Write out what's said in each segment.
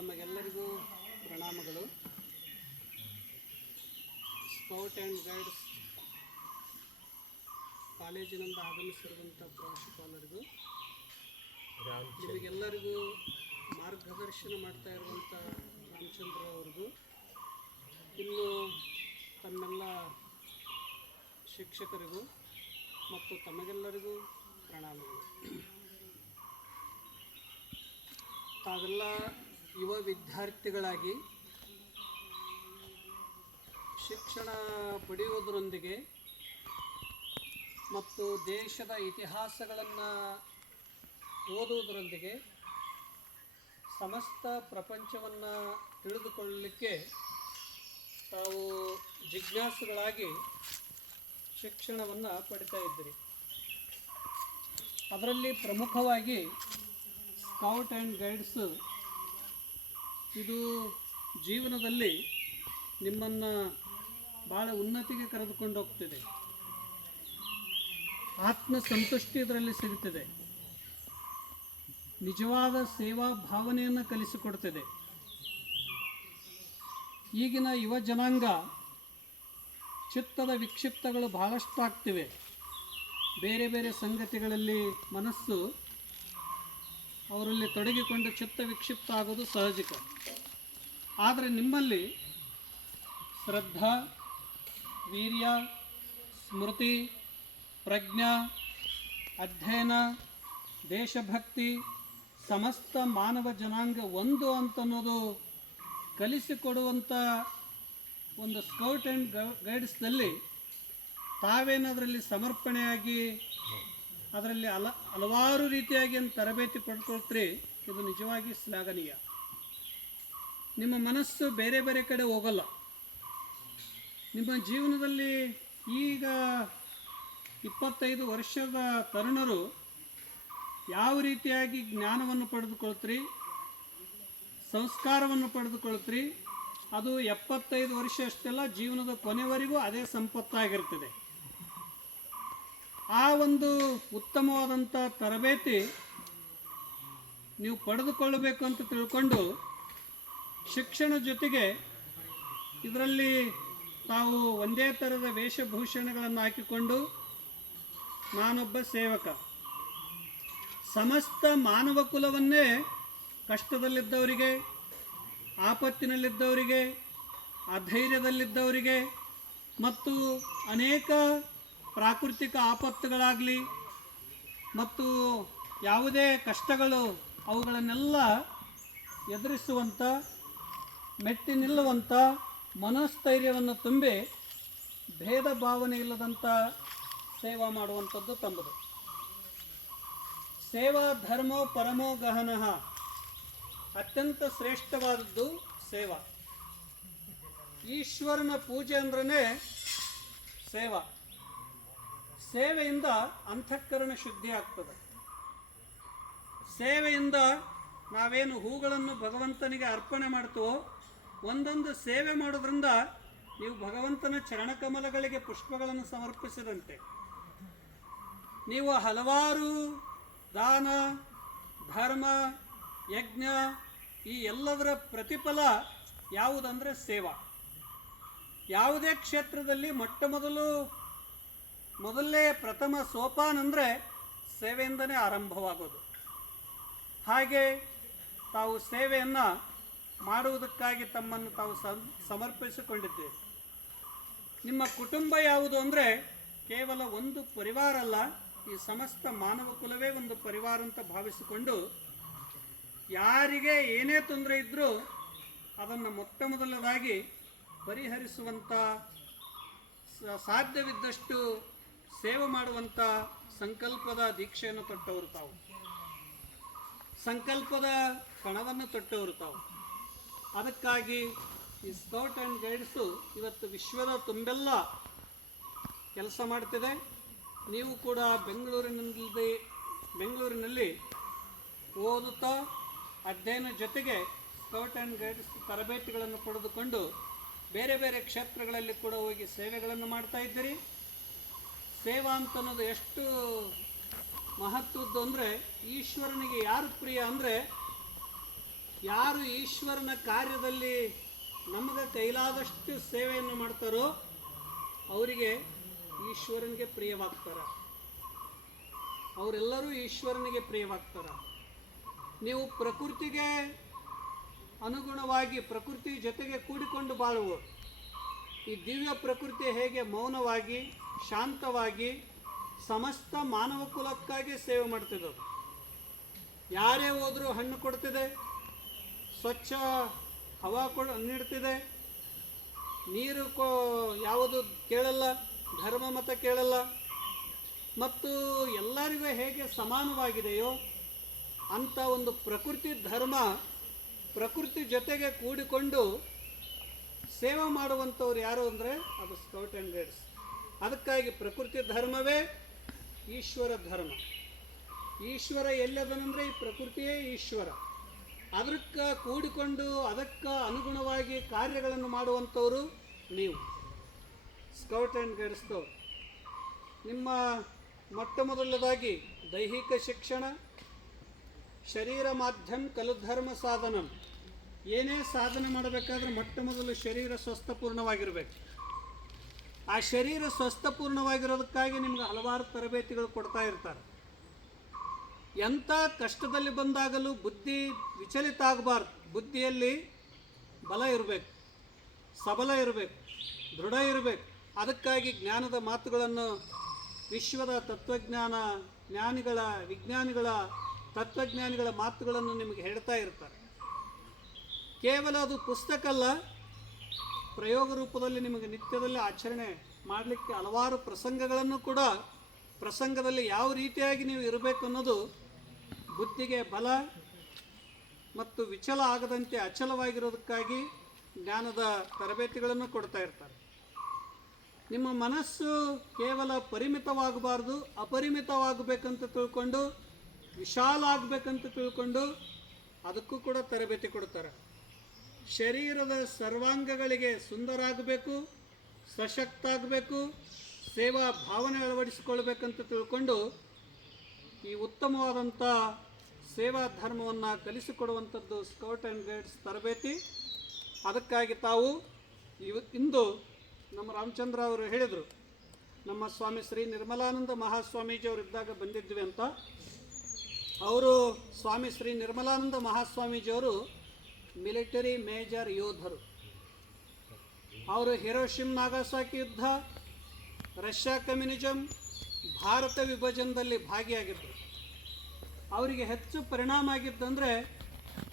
ತಮಗೆಲ್ಲರಿಗೂ ಪ್ರಣಾಮಗಳು. Scout and guides ಕಾಲೇಜಿನಿಂದ ಆಗಮಿಸಿರುವಂಥ ಪ್ರಾಂಶುಪಾಲರಿಗೂ, ನಿಮಗೆಲ್ಲರಿಗೂ ಮಾರ್ಗದರ್ಶನ ಮಾಡ್ತಾ ಇರುವಂಥ ರಾಮಚಂದ್ರ ಅವ್ರಿಗೂ, ಇನ್ನು ತನ್ನೆಲ್ಲ ಶಿಕ್ಷಕರಿಗೂ ಮತ್ತು ತಮಗೆಲ್ಲರಿಗೂ ಪ್ರಣಾಮಗಳು. ತಾವೆಲ್ಲ ಯುವ ವಿದ್ಯಾರ್ಥಿಗಳಾಗಿ ಶಿಕ್ಷಣ ಪಡೆಯುವುದರೊಂದಿಗೆ ಮತ್ತು ದೇಶದ ಇತಿಹಾಸಗಳನ್ನು ಓದುವುದರೊಂದಿಗೆ ಸಮಸ್ತ ಪ್ರಪಂಚವನ್ನು ತಿಳಿದುಕೊಳ್ಳಲಿಕ್ಕೆ ತಾವು ಜಿಜ್ಞಾಸುಗಳಾಗಿ ಶಿಕ್ಷಣವನ್ನು ಪಡಿತಾ ಇದ್ದೀರಿ. ಅದರಲ್ಲಿ ಪ್ರಮುಖವಾಗಿ ಸ್ಕೌಟ್ ಆ್ಯಂಡ್ ಗೈಡ್ಸು ಇದು ಜೀವನದಲ್ಲಿ ನಿಮ್ಮನ್ನು ಭಾಳ ಉನ್ನತಿಗೆ ಕರೆದುಕೊಂಡು ಹೋಗ್ತಿದೆ. ಆತ್ಮ ಸಂತುಷ್ಟಿ ಇದರಲ್ಲಿ ಸಿಗುತ್ತದೆ ನಿಜವಾದ ಸೇವಾ ಭಾವನೆಯನ್ನು ಕಲಿಸಿಕೊಡ್ತಿದೆ. ಈಗಿನ ಯುವ ಜನಾಂಗ ಚಿತ್ತದ ವಿಕ್ಷಿಪ್ತಗಳು ಬಹಳಷ್ಟು ಆಗ್ತಿವೆ ಬೇರೆ ಬೇರೆ ಸಂಗತಿಗಳಲ್ಲಿ ಮನಸ್ಸು ಅವರಲ್ಲಿ ತೊಡಗಿಕೊಂಡು ಚಿತ್ತ ವಿಕ್ಷಿಪ್ತ ಆಗೋದು ಸಹಜಿಕ ಆದರೆ ನಿಮ್ಮಲ್ಲಿ ಶ್ರದ್ಧಾ, ವೀರ್ಯ, ಸ್ಮೃತಿ, ಪ್ರಜ್ಞಾ, ಅಧ್ಯಯನ, ದೇಶಭಕ್ತಿ, ಸಮಸ್ತ ಮಾನವ ಜನಾಂಗ ಒಂದು ಅಂತನ್ನೋದು ಕಲಿಸಿಕೊಡುವಂಥ ಒಂದು ಸ್ಕೌಟ್ ಆ್ಯಂಡ್ ಗೈಡ್ಸ್ನಲ್ಲಿ ತಾವೇನದರಲ್ಲಿ ಸಮರ್ಪಣೆಯಾಗಿ ಅದರಲ್ಲಿ ಹಲ ಹಲವಾರು ರೀತಿಯಾಗಿ ತರಬೇತಿ ಪಡ್ಕೊಳ್ತೀರಿ ಇದು ನಿಜವಾಗಿ ಶ್ಲಾಘನೀಯ. ನಿಮ್ಮ ಮನಸ್ಸು ಬೇರೆ ಬೇರೆ ಕಡೆ ಹೋಗಲ್ಲ. ನಿಮ್ಮ ಜೀವನದಲ್ಲಿ ಈಗ ಇಪ್ಪತ್ತೈದು ವರ್ಷದ ತರುಣರು ಯಾವ ರೀತಿಯಾಗಿ ಜ್ಞಾನವನ್ನು ಪಡೆದುಕೊಳ್ತೀರಿ, ಸಂಸ್ಕಾರವನ್ನು ಪಡೆದುಕೊಳ್ತೀರಿ, ಅದು ಎಪ್ಪತ್ತೈದು ವರ್ಷ ಅಷ್ಟೆಲ್ಲ ಜೀವನದ ಕೊನೆವರೆಗೂ ಅದೇ ಸಂಪತ್ತಾಗಿರ್ತದೆ. ಆ ಒಂದು ಉತ್ತಮವಾದಂಥ ತರಬೇತಿ ನೀವು ಪಡೆದುಕೊಳ್ಳಬೇಕು ಅಂತ ತಿಳ್ಕೊಂಡು ಶಿಕ್ಷಣ ಜೊತೆಗೆ ಇದರಲ್ಲಿ ತಾವು ಒಂದೇ ಥರದ ವೇಷಭೂಷಣಗಳನ್ನು ಹಾಕಿಕೊಂಡು ನಾನೊಬ್ಬ ಸೇವಕ. ಸಮಸ್ತ ಮಾನವ ಕುಲವನ್ನೇ ಕಷ್ಟದಲ್ಲಿದ್ದವರಿಗೆ, ಆಪತ್ತಿನಲ್ಲಿದ್ದವರಿಗೆ, ಅಧೈರ್ಯದಲ್ಲಿದ್ದವರಿಗೆ ಮತ್ತು ಅನೇಕ ಪ್ರಾಕೃತಿಕ ಆಪತ್ತುಗಳಾಗಲಿ ಮತ್ತು ಯಾವುದೇ ಕಷ್ಟಗಳು ಅವುಗಳನ್ನೆಲ್ಲ ಎದುರಿಸುವಂಥ ಮೆಟ್ಟಿ ನಿಲ್ಲುವಂಥ ಮನೋಸ್ಥೈರ್ಯವನ್ನು ತುಂಬಿ ಭೇದ ಭಾವನೆ ಇಲ್ಲದಂಥ ಸೇವಾ ಮಾಡುವಂಥದ್ದು ತಮ್ಮದು ಸೇವಾ ಧರ್ಮೋ ಪರಮೋ ಗಹನಃ. ಅತ್ಯಂತ ಶ್ರೇಷ್ಠವಾದದ್ದು ಸೇವಾ. ಈಶ್ವರನ ಪೂಜೆ ಅಂದ್ರೇ ಸೇವಾ. ಸೇವೆಯಿಂದ ಅಂತಃಕರಣ ಶುದ್ಧಿ ಆಗ್ತದೆ. ಸೇವೆಯಿಂದ ನಾವೇನು ಹೂಗಳನ್ನು ಭಗವಂತನಿಗೆ ಅರ್ಪಣೆ ಮಾಡ್ತೀವೋ, ಒಂದೊಂದು ಸೇವೆ ಮಾಡೋದ್ರಿಂದ ನೀವು ಭಗವಂತನ ಚರಣಕಮಲಗಳಿಗೆ ಪುಷ್ಪಗಳನ್ನು ಸಮರ್ಪಿಸಿದಂತೆ. ನೀವು ಹಲವಾರು ದಾನ, ಧರ್ಮ, ಯಜ್ಞ, ಈ ಎಲ್ಲದರ ಪ್ರತಿಫಲ ಯಾವುದಂದರೆ ಸೇವಾ. ಯಾವುದೇ ಕ್ಷೇತ್ರದಲ್ಲಿ ಮೊಟ್ಟ ಮೊದಲು ಮೊದಲನೇ ಪ್ರಥಮ ಸೋಪಾನ ಅಂದರೆ ಸೇವೆಯಿಂದನೇ ಆರಂಭವಾಗೋದು. ಹಾಗೆ ತಾವು ಸೇವೆಯನ್ನು ಮಾಡುವುದಕ್ಕಾಗಿ ತಮ್ಮನ್ನು ತಾವು ಸಮರ್ಪಿಸಿಕೊಂಡಿದ್ದೇವೆ ನಿಮ್ಮ ಕುಟುಂಬ ಯಾವುದು ಅಂದರೆ ಕೇವಲ ಒಂದು ಪರಿವಾರ ಅಲ್ಲ, ಈ ಸಮಸ್ತ ಮಾನವ ಕುಲವೇ ಒಂದು ಪರಿವಾರ ಅಂತ ಭಾವಿಸಿಕೊಂಡು ಯಾರಿಗೆ ಏನೇ ತೊಂದರೆ ಇದ್ದರೂ ಅದನ್ನು ಮೊಟ್ಟ ಮೊದಲದಾಗಿ ಪರಿಹರಿಸುವಂಥ ಸಾಧ್ಯವಿದ್ದಷ್ಟು ಸೇವೆ ಮಾಡುವಂಥ ಸಂಕಲ್ಪದ ದೀಕ್ಷೆಯನ್ನು ತೊಟ್ಟವರು ತಾವು. ಸಂಕಲ್ಪದ ಕಣವನ್ನು ತೊಟ್ಟವರು ತಾವು. ಅದಕ್ಕಾಗಿ ಈ ಸ್ಕೌಟ್ ಆ್ಯಂಡ್ ಗೈಡ್ಸು ಇವತ್ತು ವಿಶ್ವದ ತುಂಬೆಲ್ಲ ಕೆಲಸ ಮಾಡ್ತಿದೆ. ನೀವು ಕೂಡ ಬೆಂಗಳೂರಿನಲ್ಲಿ ಬೆಂಗಳೂರಿನಲ್ಲಿ ಓದುತ್ತಾ ಅಧ್ಯಯನ ಜೊತೆಗೆ ಸ್ಕೌಟ್ ಆ್ಯಂಡ್ ಗೈಡ್ಸ್ ತರಬೇತಿಗಳನ್ನು ಪಡೆದುಕೊಂಡು ಬೇರೆ ಬೇರೆ ಕ್ಷೇತ್ರಗಳಲ್ಲಿ ಕೂಡ ಹೋಗಿ ಸೇವೆಗಳನ್ನು ಮಾಡ್ತಾ ಇದ್ದೀರಿ. ಸೇವಾ ಅಂತ ಅನ್ನೋದು ಎಷ್ಟು ಮಹತ್ವದ್ದು ಅಂದರೆ ಈಶ್ವರನಿಗೆ ಯಾರು ಪ್ರಿಯ ಅಂದರೆ ಯಾರು ಈಶ್ವರನ ಕಾರ್ಯದಲ್ಲಿ ನಮಗೆ ಕೈಲಾದಷ್ಟು ಸೇವೆಯನ್ನು ಮಾಡ್ತಾರೋ ಅವರಿಗೆ ಈಶ್ವರನಿಗೆ ಪ್ರಿಯವಾಗ್ತಾರೆ. ಅವರೆಲ್ಲರೂ ಈಶ್ವರನಿಗೆ ಪ್ರಿಯವಾಗ್ತಾರೆ. ನೀವು ಪ್ರಕೃತಿಗೆ ಅನುಗುಣವಾಗಿ ಪ್ರಕೃತಿ ಜೊತೆಗೆ ಕೂಡಿಕೊಂಡು ಬಾಳುವ ಈ ದಿವ್ಯ ಪ್ರಕೃತಿ ಹೇಗೆ ಮೌನವಾಗಿ ಶಾಂತವಾಗಿ ಸಮಸ್ತ ಮಾನವ ಕುಲಕ್ಕಾಗಿ ಸೇವೆ ಮಾಡ್ತಿದ್ದರು ಯಾರೇ ಹೋದರೂ ಹಣ್ಣು ಕೊಡ್ತಿದೆ, ಸ್ವಚ್ಛ ಹವಾ ಕೊಡ, ನೀಡ್ತಿದೆ. ನೀರು ಕೋ, ಯಾವುದು ಕೇಳಲ್ಲ, ಧರ್ಮ ಮತ ಕೇಳಲ್ಲ. ಮತ್ತು ಎಲ್ಲರಿಗೂ ಹೇಗೆ ಸಮಾನವಾಗಿದೆಯೋ ಅಂಥ ಒಂದು ಪ್ರಕೃತಿ ಧರ್ಮ, ಪ್ರಕೃತಿ ಜೊತೆಗೆ ಕೂಡಿಕೊಂಡು ಸೇವೆ ಮಾಡುವಂಥವ್ರು ಯಾರು ಅಂದರೆ ಅದು ಸ್ಕೌಟ್ ಆ್ಯಂಡ್ ಗೈಡ್ಸ್. ಅದಕ್ಕಾಗಿ ಪ್ರಕೃತಿ ಧರ್ಮವೇ ಈಶ್ವರ ಧರ್ಮ. ಈಶ್ವರ ಎಲ್ಲದನಂದರೆ ಈ ಪ್ರಕೃತಿಯೇ ಈಶ್ವರ. ಅದಕ್ಕೆ ಕೂಡಿಕೊಂಡು ಅದಕ್ಕೆ ಅನುಗುಣವಾಗಿ ಕಾರ್ಯಗಳನ್ನು ಮಾಡುವಂಥವರು ನೀವು. ಸ್ಕೌಟ್ ಆ್ಯಂಡ್ ಗೈಡ್ಸ್ದವ್ರು ನಿಮ್ಮ ಮೊಟ್ಟ ಮೊದಲದಾಗಿ ದೈಹಿಕ ಶಿಕ್ಷಣ, ಶರೀರ ಮಾಧ್ಯಮ ಕಲುಧರ್ಮ ಸಾಧನಂ. ಏನೇ ಸಾಧನೆ ಮಾಡಬೇಕಾದ್ರೆ ಮೊಟ್ಟ ಮೊದಲು ಶರೀರ ಸ್ವಸ್ಥಪೂರ್ಣವಾಗಿರಬೇಕು. ಆ ಶರೀರ ಸ್ವಸ್ಥಪೂರ್ಣವಾಗಿರೋದಕ್ಕಾಗಿ ನಿಮ್ಗೆ ಹಲವಾರು ತರಬೇತಿಗಳು ಕೊಡ್ತಾ ಇರ್ತಾರೆ. ಎಂಥ ಕಷ್ಟದಲ್ಲಿ ಬಂದಾಗಲೂ ಬುದ್ಧಿ ವಿಚಲಿತ ಆಗಬಾರ್ದು. ಬುದ್ಧಿಯಲ್ಲಿ ಬಲ ಇರಬೇಕು, ಸಬಲ ಇರಬೇಕು, ದೃಢ ಇರಬೇಕು. ಅದಕ್ಕಾಗಿ ಜ್ಞಾನದ ಮಾತುಗಳನ್ನು ವಿಶ್ವದ ತತ್ವಜ್ಞಾನ ಜ್ಞಾನಿಗಳ, ವಿಜ್ಞಾನಿಗಳ, ತತ್ವಜ್ಞಾನಿಗಳ ಮಾತುಗಳನ್ನು ನಿಮಗೆ ಹೇಳ್ತಾ ಇರ್ತಾರೆ. ಕೇವಲ ಅದು ಪುಸ್ತಕ ಅಲ್ಲ ಪ್ರಯೋಗ ರೂಪದಲ್ಲಿ ನಿಮಗೆ ನಿತ್ಯದಲ್ಲಿ ಆಚರಣೆ ಮಾಡಲಿಕ್ಕೆ ಹಲವಾರು ಪ್ರಸಂಗಗಳನ್ನು ಕೂಡ ಪ್ರಸಂಗದಲ್ಲಿ ಯಾವ ರೀತಿಯಾಗಿ ನೀವು ಇರಬೇಕು ಅನ್ನೋದು ಬುದ್ಧಿಗೆ ಬಲ ಮತ್ತು ವಿಚಲ ಆಗದಂತೆ ಅಚಲವಾಗಿರೋದಕ್ಕಾಗಿ ಜ್ಞಾನದ ತರಬೇತಿಗಳನ್ನು ಕೊಡ್ತಾ ಇರ್ತಾರೆ. ನಿಮ್ಮ ಮನಸ್ಸು ಕೇವಲ ಪರಿಮಿತವಾಗಬಾರ್ದು, ಅಪರಿಮಿತವಾಗಬೇಕಂತ ತಿಳ್ಕೊಂಡು, ವಿಶಾಲ ಆಗಬೇಕಂತ ತಿಳ್ಕೊಂಡು ಅದಕ್ಕೂ ಕೂಡ ತರಬೇತಿ ಕೊಡ್ತಾರೆ. ಶರೀರದ ಸರ್ವಾಂಗಗಳಿಗೆ ಸುಂದರ ಆಗಬೇಕು ಸಶಕ್ತ ಆಗಬೇಕು ಸೇವಾ ಭಾವನೆ ಅಳವಡಿಸಿಕೊಳ್ಬೇಕಂತ ತಿಳ್ಕೊಂಡು ಈ ಉತ್ತಮವಾದಂಥ ಸೇವಾ ಧರ್ಮವನ್ನು ಕಲಿಸಿಕೊಡುವಂಥದ್ದು ಸ್ಕೌಟ್ ಆ್ಯಂಡ್ ಗೈಡ್ಸ್ ತರಬೇತಿ. ಅದಕ್ಕಾಗಿ ತಾವು ಇವ ಇಂದು ನಮ್ಮ ರಾಮಚಂದ್ರ ಅವರು ಹೇಳಿದರು, ನಮ್ಮ ಸ್ವಾಮಿ ಶ್ರೀ ನಿರ್ಮಲಾನಂದ ಮಹಾಸ್ವಾಮೀಜಿಯವರು ಇದ್ದಾಗ ಬಂದಿದ್ವಿ ಅಂತ. ಅವರು ಸ್ವಾಮಿ ಶ್ರೀ ನಿರ್ಮಲಾನಂದ ಮಹಾಸ್ವಾಮೀಜಿಯವರು ಮಿಲಿಟರಿ ಮೇಜರ್ ಯೋಧರು. ಅವರು ಹಿರೋಶಿಮ್, ನಾಗಾಸಾಕಿ ಯುದ್ಧ, ರಷ್ಯಾ ಕಮ್ಯುನಿಸಂ, ಭಾರತ ವಿಭಜನದಲ್ಲಿ ಭಾಗಿಯಾಗಿದ್ದರು. ಅವರಿಗೆ ಹೆಚ್ಚು ಪರಿಣಾಮ ಆಗಿದ್ದಂದರೆ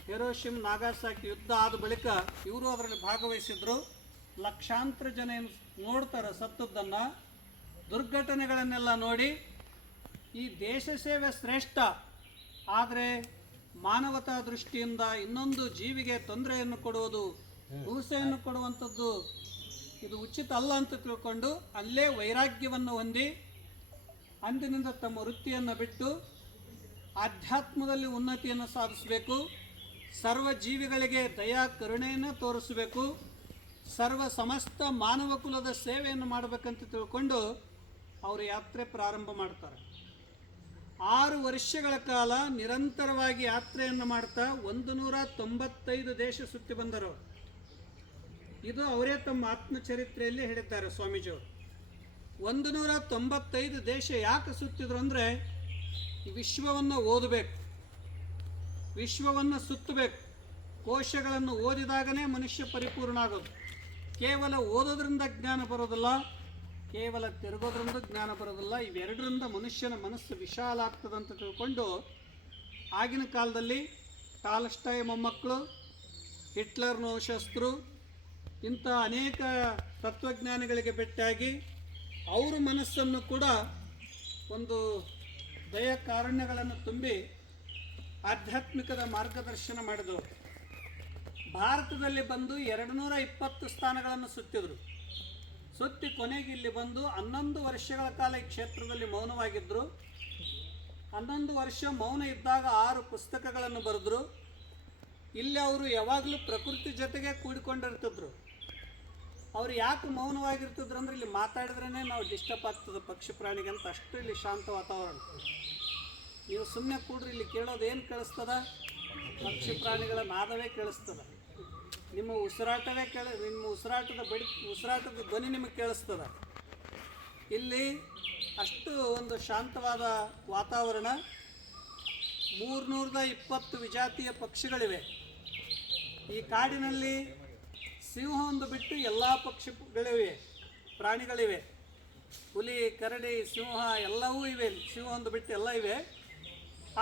ಹಿರೋಶಿಮ್, ನಾಗಾಸಾಕಿ ಯುದ್ಧ ಆದ ಬಳಿಕ ಇವರು ಅದರಲ್ಲಿ ಭಾಗವಹಿಸಿದ್ರು. ಲಕ್ಷಾಂತರ ಜನ ಏನು ನೋಡ್ತಾರೆ ಸತ್ತದ್ದನ್ನು, ದುರ್ಘಟನೆಗಳನ್ನೆಲ್ಲ ನೋಡಿ, ಈ ದೇಶ ಸೇವೆ ಶ್ರೇಷ್ಠ. ಆದರೆ ಮಾನವತಾ ದೃಷ್ಟಿಯಿಂದ ಇನ್ನೊಂದು ಜೀವಿಗೆ ತೊಂದರೆಯನ್ನು ಕೊಡುವುದು ಹಿಂಸೆಯನ್ನು ಕೊಡುವಂಥದ್ದು ಇದು ಉಚಿತ ಅಲ್ಲ ಅಂತ ತಿಳ್ಕೊಂಡು ಅಲ್ಲೇ ವೈರಾಗ್ಯವನ್ನು ಹೊಂದಿ ಅಂದಿನಿಂದ ತಮ್ಮ ವೃತ್ತಿಯನ್ನು ಬಿಟ್ಟು ಆಧ್ಯಾತ್ಮದಲ್ಲಿ ಉನ್ನತಿಯನ್ನು ಸಾಧಿಸಬೇಕು ಸರ್ವ ಜೀವಿಗಳಿಗೆ ದಯಾ ಕರುಣೆಯನ್ನು ತೋರಿಸಬೇಕು ಸರ್ವ ಸಮಸ್ತ ಮಾನವ ಕುಲದ ಸೇವೆಯನ್ನು ಮಾಡಬೇಕಂತ ತಿಳ್ಕೊಂಡು ಅವರು ಯಾತ್ರೆ ಪ್ರಾರಂಭ ಮಾಡ್ತಾರೆ. ಆರು ವರ್ಷಗಳ ಕಾಲ ನಿರಂತರವಾಗಿ ಯಾತ್ರೆಯನ್ನು ಮಾಡ್ತಾ ಒಂದು ನೂರ ತೊಂಬತ್ತೈದು ದೇಶ ಸುತ್ತಿ ಬಂದರು. ಇದು ಅವರೇ ತಮ್ಮ ಆತ್ಮಚರಿತ್ರೆಯಲ್ಲಿ ಹೇಳಿದ್ದಾರೆ ಸ್ವಾಮೀಜಿಯವರು ಒಂದು ನೂರ ತೊಂಬತ್ತೈದು ದೇಶ ಯಾಕೆ ಸುತ್ತಿದ್ರು ಅಂದರೆ ವಿಶ್ವವನ್ನು ಓದಬೇಕು, ವಿಶ್ವವನ್ನು ಸುತ್ತಬೇಕು. ಕೋಶಗಳನ್ನು ಓದಿದಾಗನೇ ಮನುಷ್ಯ ಪರಿಪೂರ್ಣ ಆಗೋದು. ಕೇವಲ ಓದೋದ್ರಿಂದ ಜ್ಞಾನ ಬರೋದಿಲ್ಲ ಕೇವಲ ತಿರುಗೋದ್ರಿಂದ ಜ್ಞಾನ ಬರೋದಿಲ್ಲ, ಇವೆರಡರಿಂದ ಮನುಷ್ಯನ ಮನಸ್ಸು ವಿಶಾಲ ಆಗ್ತದಂತ ತಿಳ್ಕೊಂಡು ಆಗಿನ ಕಾಲದಲ್ಲಿ ಟಾಲ್ಸ್ಟಾಯ್ ಮೊಮ್ಮಕ್ಕಳು, ಹಿಟ್ಲರ್ ಶಸ್ತ್ರು, ಇಂಥ ಅನೇಕ ತತ್ವಜ್ಞಾನಿಗಳಿಗೆ ಭೇಟಿಯಾಗಿ ಅವರ ಮನಸ್ಸನ್ನು ಕೂಡ ಒಂದು ದಯ ಕಾರಣ್ಯಗಳನ್ನು ತುಂಬಿ ಆಧ್ಯಾತ್ಮಿಕದ ಮಾರ್ಗದರ್ಶನ ಮಾಡಿದವರು. ಭಾರತದಲ್ಲಿ ಬಂದು ಎರಡು ನೂರ ಇಪ್ಪತ್ತು ಸ್ಥಾನಗಳನ್ನು ಸುತ್ತಿದ್ರು. ಸುತ್ತಿ ಕೊನೆಗೆ ಇಲ್ಲಿ ಬಂದು ಹನ್ನೊಂದು ವರ್ಷಗಳ ಕಾಲ ಈ ಕ್ಷೇತ್ರದಲ್ಲಿ ಮೌನವಾಗಿದ್ದರು ಹನ್ನೊಂದು ವರ್ಷ ಮೌನ ಇದ್ದಾಗ ಆರು ಪುಸ್ತಕಗಳನ್ನು ಬರೆದ್ರು. ಇಲ್ಲಿ ಅವರು ಯಾವಾಗಲೂ ಪ್ರಕೃತಿ ಜೊತೆಗೆ ಕೂಡಿಕೊಂಡಿರ್ತಿದ್ರು. ಅವ್ರು ಯಾಕೆ ಮೌನವಾಗಿರ್ತಿದ್ರು ಅಂದ್ರೆ ಇಲ್ಲಿ ಮಾತಾಡಿದ್ರೇ ನಾವು ಡಿಸ್ಟರ್ಬ್ ಆಗ್ತದೆ ಪಕ್ಷಿ ಪ್ರಾಣಿಗೆ ಅಂತ ಅಷ್ಟು ಇಲ್ಲಿ ಶಾಂತ ವಾತಾವರಣ. ನೀವು ಸುಮ್ಮನೆ ಕೂಡ್ರಿ, ಇಲ್ಲಿ ಕೇಳೋದು ಏನು ಕೇಳಿಸ್ತದ? ಪಕ್ಷಿ ಪ್ರಾಣಿಗಳ ನಾದವೇ ಕೇಳಿಸ್ತದೆ. ನಿಮ್ಮ ಉಸಿರಾಟವೇ ಕೇಳ, ನಿಮ್ಮ ಉಸಿರಾಟದ ಬಡಿ, ಉಸಿರಾಟದ ಧ್ವನಿ ನಿಮಗೆ ಕೇಳಿಸ್ತದ. ಇಲ್ಲಿ ಅಷ್ಟು ಒಂದು ಶಾಂತವಾದ ವಾತಾವರಣ, ಮೂರ್ನೂರದ ಇಪ್ಪತ್ತು ವಿಜಾತಿಯ ಪಕ್ಷಿಗಳಿವೆ. ಈ ಕಾಡಿನಲ್ಲಿ ಸಿಂಹ ಒಂದು ಬಿಟ್ಟು ಎಲ್ಲ ಪಕ್ಷಿಗಳಿವೆ, ಪ್ರಾಣಿಗಳಿವೆ. ಹುಲಿ, ಕರಡಿ, ಸಿಂಹ ಎಲ್ಲವೂ ಇವೆ. ಸಿಂಹ ಒಂದು ಬಿಟ್ಟು ಎಲ್ಲ ಇವೆ.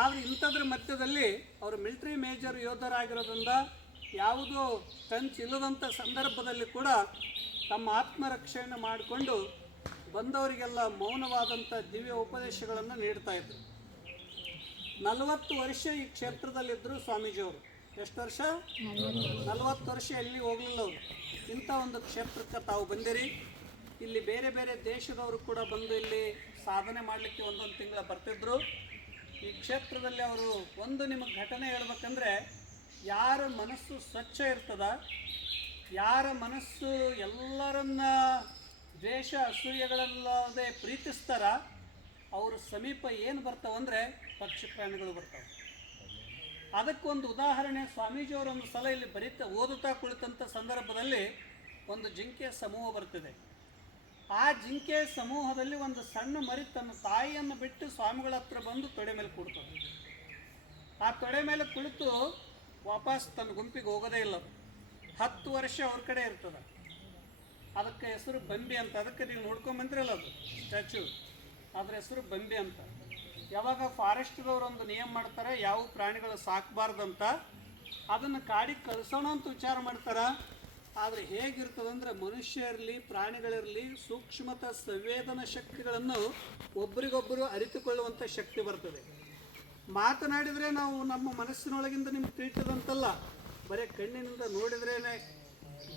ಆದರೆ ಇಂಥದ್ರ ಮಧ್ಯದಲ್ಲಿ ಅವರು ಮಿಲಿಟ್ರಿ ಮೇಜರ್ ಯೋಧರಾಗಿರೋದ್ರಿಂದ ಯಾವುದೋ ಟಂಚ್ ಇಲ್ಲದಂಥ ಸಂದರ್ಭದಲ್ಲಿ ಕೂಡ ತಮ್ಮ ಆತ್ಮರಕ್ಷಣೆ ಮಾಡಿಕೊಂಡು ಬಂದವರಿಗೆಲ್ಲ ಮೌನವಾದಂಥ ದಿವ್ಯ ಉಪದೇಶಗಳನ್ನು ನೀಡ್ತಾ ಇದ್ರು. ನಲವತ್ತು ವರ್ಷ ಈ ಕ್ಷೇತ್ರದಲ್ಲಿದ್ದರು ಸ್ವಾಮೀಜಿಯವರು. ಎಷ್ಟು ವರ್ಷ? ನಲವತ್ತು ವರ್ಷ ಎಲ್ಲಿ ಹೋಗಲಿಲ್ಲ ಅವರು. ಇಂಥ ಒಂದು ಕ್ಷೇತ್ರಕ್ಕೆ ತಾವು ಬಂದಿರಿ. ಇಲ್ಲಿ ಬೇರೆ ಬೇರೆ ದೇಶದವರು ಕೂಡ ಬಂದು ಇಲ್ಲಿ ಸಾಧನೆ ಮಾಡಲಿಕ್ಕೆ ಒಂದೊಂದು ತಿಂಗಳ ಬರ್ತಿದ್ರು. ಈ ಕ್ಷೇತ್ರದಲ್ಲಿ ಅವರು ಒಂದು ನಿಮಗೆ ಘಟನೆ ಹೇಳ್ಬೇಕಂದ್ರೆ ಯಾರ ಮನಸ್ಸು ಸ್ವಚ್ಛ ಇರ್ತದ, ಯಾರ ಮನಸ್ಸು ಎಲ್ಲರನ್ನ ದ್ವೇಷ, ಅಸೂಯೆಗಳಲ್ಲದೆ ಪ್ರೀತಿಸ್ತಾರ, ಅವ್ರ ಸಮೀಪ ಏನು ಬರ್ತಾವಂದರೆ ಪಕ್ಷಿ ಪ್ರಾಣಿಗಳು ಬರ್ತಾವೆ. ಅದಕ್ಕೊಂದು ಉದಾಹರಣೆ ಸ್ವಾಮೀಜಿಯವರು ಒಂದು ಸಲ ಇಲ್ಲಿ ಬರೀತಾ ಓದುತ್ತಾ ಕುಳಿತಂಥ ಸಂದರ್ಭದಲ್ಲಿ ಒಂದು ಜಿಂಕೆ ಸಮೂಹ ಬರ್ತದೆ. ಆ ಜಿಂಕೆ ಸಮೂಹದಲ್ಲಿ ಒಂದು ಸಣ್ಣ ಮರಿ ತನ್ನ ತಾಯಿಯನ್ನು ಬಿಟ್ಟು ಸ್ವಾಮಿಗಳ ಹತ್ರ ಬಂದು ತೊಡೆ ಮೇಲೆ ಕೂಡ್ತದೆ. ಆ ತೊಡೆ ಮೇಲೆ ಕುಳಿತು ವಾಪಸ್ ತನ್ನ ಗುಂಪಿಗೆ ಹೋಗೋದೇ ಇಲ್ಲ. ಹತ್ತು ವರ್ಷ ಅವ್ರ ಕಡೆ ಇರ್ತದೆ. ಅದಕ್ಕೆ ಹೆಸರು ಬಂಬಿ ಅಂತ. ಅದಕ್ಕೆ ನೀವು ನೋಡ್ಕೊಂಬಂದ್ರಲ್ಲ ಅದು ಸ್ಟ್ಯಾಚು ಅದ್ರ ಹೆಸರು ಬಂಬಿ ಅಂತ. ಯಾವಾಗ ಫಾರೆಸ್ಟ್ದವ್ರು ಒಂದು ನಿಯಮ ಮಾಡ್ತಾರೆ, ಯಾವ ಪ್ರಾಣಿಗಳು ಸಾಕಬಾರ್ದಂತ ಅದನ್ನು ಕಾಡಿಗೆ ಕಳಿಸೋಣ ಅಂತ ವಿಚಾರ ಮಾಡ್ತಾರೆ. ಆದರೆ ಹೇಗಿರ್ತದಂದ್ರೆ ಮನುಷ್ಯ ಇರಲಿ, ಪ್ರಾಣಿಗಳಿರಲಿ, ಸೂಕ್ಷ್ಮತ ಸಂವೇದನಾ ಶಕ್ತಿಗಳನ್ನು ಒಬ್ಬರಿಗೊಬ್ಬರು ಅರಿತುಕೊಳ್ಳುವಂಥ ಶಕ್ತಿ ಬರ್ತದೆ. ಮಾತನಾಡಿದರೆ ನಾವು ನಮ್ಮ ಮನಸ್ಸಿನೊಳಗಿಂದ ನಿಮ್ಗೆ ತಿಳಿತದಂತಲ್ಲ, ಬರೀ ಕಣ್ಣಿನಿಂದ ನೋಡಿದ್ರೇನೆ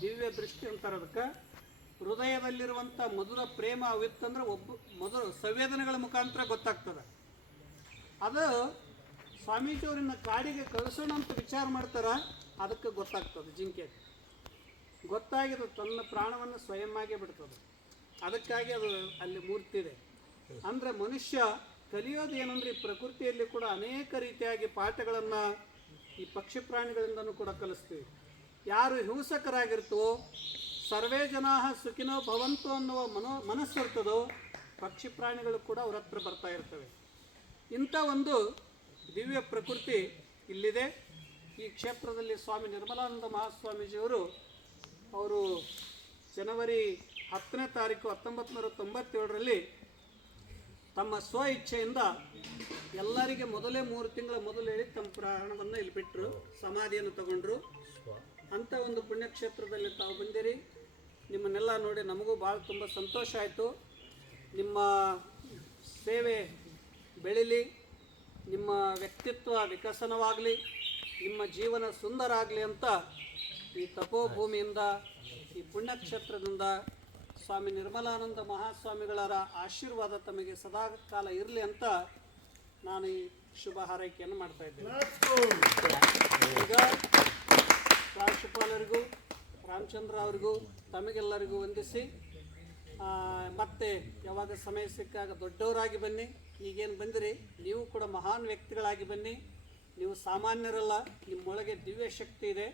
ದಿವ್ಯ ದೃಷ್ಟಿ ಅಂತಾರೆ ಅದಕ್ಕೆ. ಹೃದಯದಲ್ಲಿರುವಂಥ ಮಧುರ ಪ್ರೇಮ ಅವಿತ್ತಂದ್ರೆ ಒಬ್ಬ ಮಧುರ ಸಂವೇದನೆಗಳ ಮುಖಾಂತರ ಗೊತ್ತಾಗ್ತದೆ. ಅದು ಸ್ವಾಮೀಜಿಯವರನ್ನ ಕಾಡಿಗೆ ಕಳಿಸೋಣ ಅಂತ ವಿಚಾರ ಮಾಡ್ತಾರೆ, ಅದಕ್ಕೆ ಗೊತ್ತಾಗ್ತದೆ ಜಿಂಕೆ. ಗೊತ್ತಾಗಿದೆ ತನ್ನ ಪ್ರಾಣವನ್ನು ಸ್ವಯಂವಾಗೇ ಬಿಡ್ತದೆ. ಅದಕ್ಕಾಗಿ ಅದು ಅಲ್ಲಿ ಮೂರ್ತಿ ಇದೆ. ಅಂದರೆ ಮನುಷ್ಯ ಕಲಿಯೋದು ಏನಂದ್ರೆ ಈ ಪ್ರಕೃತಿಯಲ್ಲಿ ಕೂಡ ಅನೇಕ ರೀತಿಯಾಗಿ ಪಾಠಗಳನ್ನು ಈ ಪಕ್ಷಿ ಪ್ರಾಣಿಗಳಿಂದನೂ ಕೂಡ ಕಲಿಸ್ತೀವಿ. ಯಾರು ಹಿಂಸಕರಾಗಿರ್ತವೋ, ಸರ್ವೇ ಜನಾ ಸುಖಿನೋ ಭವಂತು ಅನ್ನುವ ಮನೋ ಮನಸ್ಸಿರ್ತದೋ, ಪಕ್ಷಿ ಪ್ರಾಣಿಗಳು ಕೂಡ ಅವ್ರ ಹತ್ರ ಬರ್ತಾ ಇರ್ತವೆ. ಇಂಥ ಒಂದು ದಿವ್ಯ ಪ್ರಕೃತಿ ಇಲ್ಲಿದೆ. ಈ ಕ್ಷೇತ್ರದಲ್ಲಿ ಸ್ವಾಮಿ ನಿರ್ಮಲಾನಂದ ಮಹಾಸ್ವಾಮೀಜಿಯವರು ಅವರು ಜನವರಿ ಹತ್ತನೇ ತಾರೀಕು ಹತ್ತೊಂಬತ್ತು ನೂರ ತೊಂಬತ್ತೇಳರಲ್ಲಿ ತಮ್ಮ ಸ್ವ ಇಚ್ಛೆಯಿಂದ ಎಲ್ಲರಿಗೆ ಮೊದಲೇ ಮೂರು ತಿಂಗಳ ಮೊದಲು ಹೇಳಿ ತಮ್ಮ ಪ್ರಾಣವನ್ನು ಇಲ್ಲಿ ಬಿಟ್ಟರು ಸಮಾಧಿಯನ್ನು ತಗೊಂಡ್ರು. ಅಂಥ ಒಂದು ಪುಣ್ಯಕ್ಷೇತ್ರದಲ್ಲಿ ತಾವು ಬಂದಿರಿ. ನಿಮ್ಮನ್ನೆಲ್ಲ ನೋಡಿ ನಮಗೂ ಭಾಳ ತುಂಬ ಸಂತೋಷ ಆಯಿತು. ನಿಮ್ಮ ಸೇವೆ ಬೆಳೀಲಿ, ನಿಮ್ಮ ವ್ಯಕ್ತಿತ್ವ ವಿಕಸನವಾಗಲಿ, ನಿಮ್ಮ ಜೀವನ ಸುಂದರ ಆಗಲಿ ಅಂತ ಈ ತಪೋಭೂಮಿಯಿಂದ, ಈ ಪುಣ್ಯಕ್ಷೇತ್ರದಿಂದ ಸ್ವಾಮಿ ನಿರ್ಮಲಾನಂದ ಮಹಾಸ್ವಾಮಿಗಳರ ಆಶೀರ್ವಾದ ತಮಗೆ ಸದಾ ಕಾಲ ಇರಲಿ ಅಂತ ನಾನು ಈ ಶುಭ ಹಾರೈಕೆಯನ್ನು ಮಾಡ್ತಾ ಇದ್ದೇನೆ. ಈಗ ಪ್ರಾಂಶುಪಾಲರಿಗೂ, ರಾಮಚಂದ್ರ ಅವರಿಗೂ, ತಮಗೆಲ್ಲರಿಗೂ ವಂದಿಸಿ ಮತ್ತೆ ಯಾವಾಗ ಸಮಯ ಸಿಕ್ಕಾಗ ದೊಡ್ಡವರಾಗಿ ಬನ್ನಿ, ಈಗೇನು ಬಂದಿರಿ, ನೀವು ಕೂಡ ಮಹಾನ್ ವ್ಯಕ್ತಿಗಳಾಗಿ ಬನ್ನಿ, ನೀವು ಸಾಮಾನ್ಯರಲ್ಲ, ನಿಮ್ಮೊಳಗೆ ದಿವ್ಯ ಶಕ್ತಿ ಇದೆ.